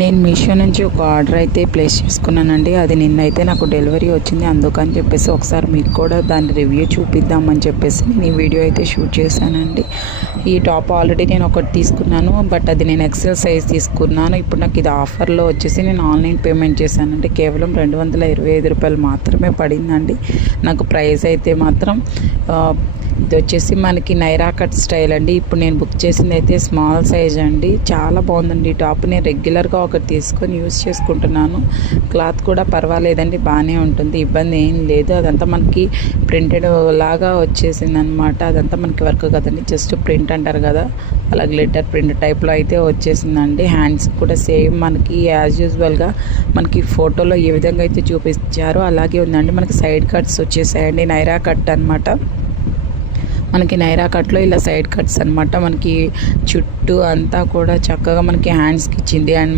నేను మీషో నుంచి ఒక ఆర్డర్ అయితే ప్లేస్ చేసుకున్నానండి. అది నిన్నైతే నాకు డెలివరీ వచ్చింది. అందుకని చెప్పేసి ఒకసారి మీకు కూడా దాని రివ్యూ చూపిద్దామని చెప్పేసి నేను ఈ వీడియో అయితే షూట్ చేశానండి. ఈ టాప్ ఆల్రెడీ నేను ఒకటి తీసుకున్నాను, బట్ అది నేను ఎక్సెల్ సైజ్ తీసుకున్నాను. ఇప్పుడు నాకు ఇది ఆఫర్లో వచ్చేసి నేను ఆన్లైన్ పేమెంట్ చేశానండి. కేవలం 225 రూపాయలు మాత్రమే పడిందండి. నాకు ప్రైస్ అయితే మాత్రం ఇది వచ్చేసి మనకి నైరా కట్ స్టైల్ అండి. ఇప్పుడు నేను బుక్ చేసింది అయితే స్మాల్ సైజ్ అండి. చాలా బాగుందండి ఈ టాప్. నేను రెగ్యులర్గా ఒకటి తీసుకొని యూస్ చేసుకుంటున్నాను. క్లాత్ కూడా పర్వాలేదండి, బాగానే ఉంటుంది, ఇబ్బంది ఏం లేదు. అదంతా మనకి ప్రింటెడ్ లాగా వచ్చేసింది అనమాట. అదంతా మనకి వర్క్ కదండి, జస్ట్ ప్రింట్ అంటారు కదా, అలా గ్లిటర్ ప్రింట్ టైప్లో అయితే వచ్చేసిందండి. హ్యాండ్స్ కూడా సేమ్ మనకి యాజ్ యూజువల్గా మనకి ఫోటోలో ఏ విధంగా అయితే చూపించారో అలాగే ఉందండి. మనకి సైడ్ కట్స్ వచ్చేసాయండి, నైరా కట్ అనమాట. మనకి నైరా కట్లో ఇలా సైడ్ కట్స్ అనమాట. మనకి చుట్టూ అంతా కూడా చక్కగా మనకి హ్యాండ్స్కి ఇచ్చింది. అండ్